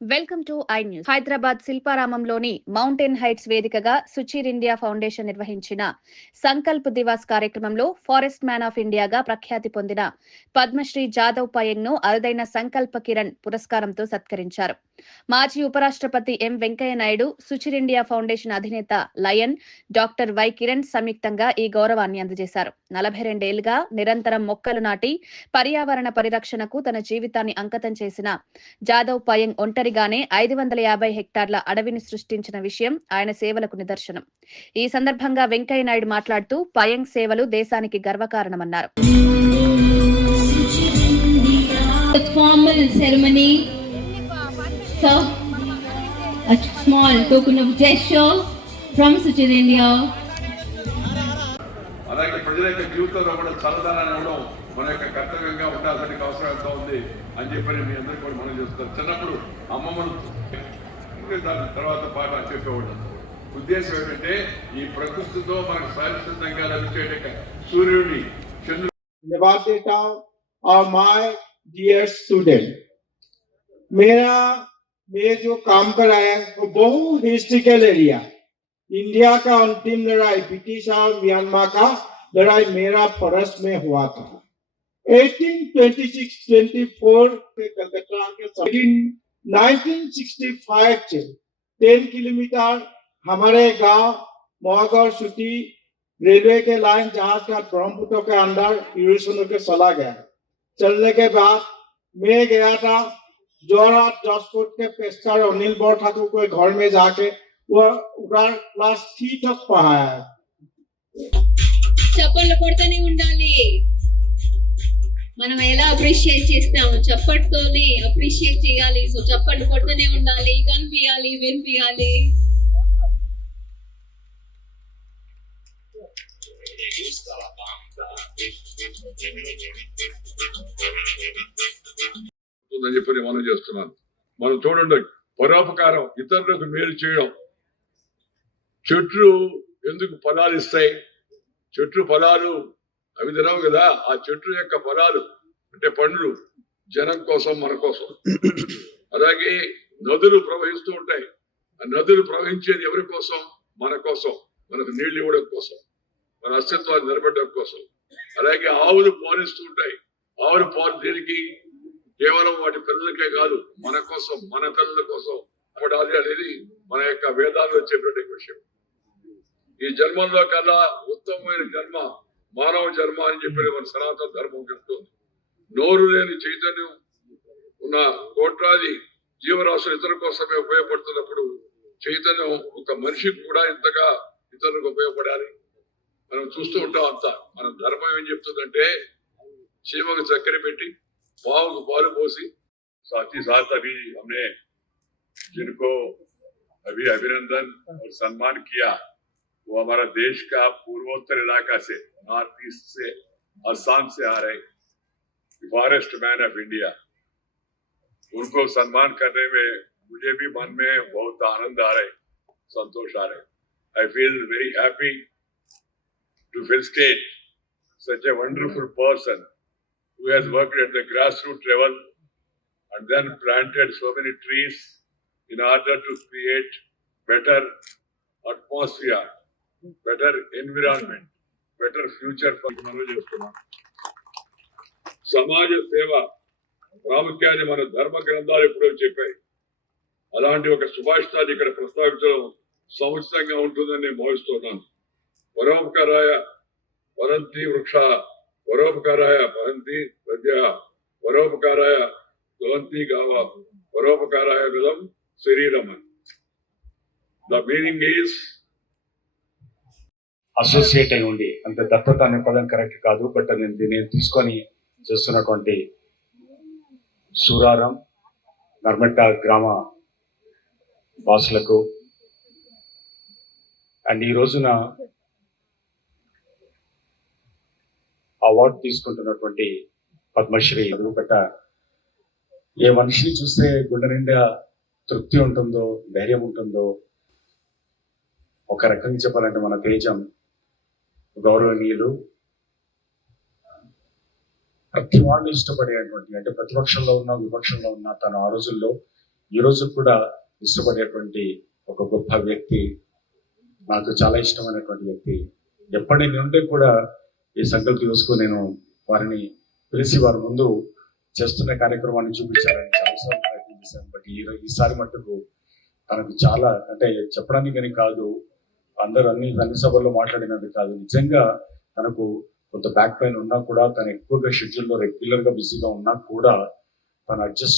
Welcome to iNews. Hyderabad శిల్పారామంలోని mountain heights వేదికగా Suchir India foundation నిర్వహించిన సంకల్ప్ దివాస్ కార్యక్రమంలో ఫారెస్ట్ మ్యాన్ ఆఫ్ ఇండియాగా ప్రఖ్యాతి పొందిన పద్మశ్రీ జాదవ్ పయంగ్ను అరుదైన సంకల్ప కిరణ్ పురస్కారంతో సత్కరించారు. మాజీ ఉపరాష్ట్రపతి M Venkaiah Naidu Suchir India foundation అధినేత లయన్ డాక్టర్ వై కిరణ్ సంయుక్తంగా ఈ గౌరవాన్ని అందజేశారు. నలభై రెండేళ్ళుగా నిరంతరం మొక్కలు నాటి పర్యావరణ పరిరక్షణకు తన జీవితాన్ని అంకితం చేసిన జాదవ్ పయంగ్ ఒంటరిగానే ఐదు వందల యాభై హెక్టార్ల అడవిని సృష్టించిన విషయం ఆయన సేవలకు నిదర్శనం. ఈ సందర్భంగా వెంకయ్య నాయుడు మాట్లాడుతూ పయంగ్ సేవలు దేశానికి గర్వకారణమన్నారు. The formal ceremony. sir? A small token of gesture from Suchit India. అలాగే ప్రజల యొక్క జీవితంలో కూడా చల్లదనాన్ని ఇవ్వడం మన యొక్క కర్తవ్యంగా ఉండాల్సిన అవసరం ఎంత ఉంది అని చెప్పని మీ అందరికీ కూడా మనం చేస్తారు చిన్నప్పుడు అమ్మమ్మను దాని తర్వాత పాట చెప్పేవాళ్ళం ఉద్దేశం ఏంటంటే ఈ ప్రకృతితో మనకు సహజసిద్ధంగా లభించే సూర్యుడి చంద్రుడు మై డియర్ స్టూడెంట్ मेरा मैं जो काम कर रहा है, वो बहुत हिस्ट्रिकल एरिया इंडिया का अंतिम लड़ाई, ब्रिटिश और म्यांमार का लड़ाई मेरा फॉरेस्ट में हुआ था। 1826-24 से कलकत्ता के लेकिन 1965 से 10 किलोमीटर हमारे गाँव मोहगढ़ सुटी रेलवे के लाइन जहाज़ का ब्रह्मपुत्र के अंदर यूरोसन के चला गया। चलने के बाद मैं गया था जोरहाट दस फुट के पेस्टर अनिल बर ठाकुर के घर में जाके वो उधर क्लास थ्री तक पढ़ाया है చప్పట్లు కొడుతూనే ఉండాలి మనం ఎలా అప్రిషియేట్ చేస్తాము చప్పట్తోనే అప్రిషియేట్ చేయాలి సో చప్పట్లు కొడుతూనే ఉండాలి కనిపించాలి వినిపించాలి వస్తుందని చెప్పి నేను మనం చేస్తున్నాను. మనం చూడండి పరోపకారం ఇతరులకు మేలు చేయడం. చెట్లు ఎందుకు ఫలాలు ఇస్తాయి? చెట్లు ఫలాలు అవి తినవు కదా. ఆ చెట్టు యొక్క ఫలాలు అంటే పండ్లు జనం కోసం మన కోసం. అలాగే నదులు ప్రవహిస్తూ ఉంటాయి. ఆ నదులు ప్రవహించేది ఎవరి కోసం? మన కోసం. మనకు నీళ్ళు ఇవ్వడం కోసం. మన అస్తిత్వాన్ని నిలబెట్టడం కోసం. అలాగే ఆవులు పాలిస్తూ ఉంటాయి. ఆవులు పాలు దేనికి? కేవలం వాటి పిల్లలకే కాదు మన కోసం మన పిల్లల కోసం పడాలి అనేది మన యొక్క వేదాల్లో చెప్పినటువంటి విషయం. ఈ జన్మంలో కల్లా ఉత్తమమైన జన్మ మానవ జన్మ అని చెప్పిన మన సనాతన ధర్మం చెప్తుంది. నోరు లేని చైతన్యం ఉన్న కోట్లాది జీవరాశులు ఇతరుల కోసమే ఉపయోగపడుతున్నప్పుడు చైతన్యం ఒక మనిషికి కూడా ఇంతగా ఇతరులకు ఉపయోగపడాలి. మనం చూస్తూ ఉంటాం అంతా. మన ధర్మం ఏం చెప్తుందంటే చీమకు చక్కెర పెట్టి बहुत बहुत बहुत सी। साथ ही साथ अभी हमने जिनको अभी अभिनंदन और सम्मान किया, वो हमारा देश का पूर्वोत्तर इलाका से नॉर्थ ईस्ट से आसाम से आ रहे फॉरेस्ट मैन ऑफ़ इंडिया उनको सम्मान करने में मुझे भी मन में बहुत आनंद आ रहे, संतोष आ रहे। I feel very happy to felicitate such a wonderful person who has worked at the grassroots level and then planted so many trees in order to create better atmosphere, better environment, better future for సమాజ సేవ ప్రాముఖ్యాన్ని మన ధర్మ గ్రంథాలు ఎప్పుడో చెప్పాయి అలాంటి ఒక సుభాషితాన్ని ఇక్కడ ప్రస్తావించడం సముచితంగా ఉంటుందని నేను భావిస్తున్నాను పరోపకారాయ వరంతి వృక్ష పరోపకారాయ వరంతి ప్రజ పరోపకారాయ భవంతి గావా పరోపకారాయ విధం శరీరం ద మీనింగ్ ఈస్ అసోసియేట్ అయి ఉండి అంటే దత్తత అనే పదం కరెక్ట్ కాదు బట్ నేను దీన్ని తీసుకొని చేస్తున్నటువంటి సూరారం నర్మట్ట గ్రామ వాసులకు అండ్ ఈ రోజున అవార్డు తీసుకుంటున్నటువంటి పద్మశ్రీ ఎదురుపెట్ట ఏ మనిషిని చూస్తే గుండె నిండా తృప్తి ఉంటుందో ధైర్యం ఉంటుందో ఒక రకంగా చెప్పాలంటే మన తేజం గౌరవనీయులు ప్రతి వాళ్ళు ఇష్టపడేటువంటి అంటే ప్రతిపక్షంలో ఉన్న విపక్షంలో ఉన్న తను ఆ రోజుల్లో ఈ రోజు కూడా ఇష్టపడేటువంటి ఒక గొప్ప వ్యక్తి నాకు చాలా ఇష్టమైనటువంటి వ్యక్తి. ఎప్పటి నుండి కూడా ఈ సంకల్ప దివస్కు నేను వారిని పిలిచి వారి ముందు చేస్తున్న కార్యక్రమాన్ని చూపించాలని చాలాసార్లు ప్రయత్నం చేశాను. బట్ ఈ ఈసారి మట్టుకు తనకు చాలా అంటే చెప్పడానికి కానీ కాదు అందరూ అన్ని అన్ని సభల్లో మాట్లాడినది కాదు నిజంగా తనకు కొంత బ్యాక్ పెయిన్ ఉన్నా కూడా తను ఎక్కువగా షెడ్యూల్లో రెగ్యులర్గా బిజీగా ఉన్నా కూడా తను అడ్జస్ట్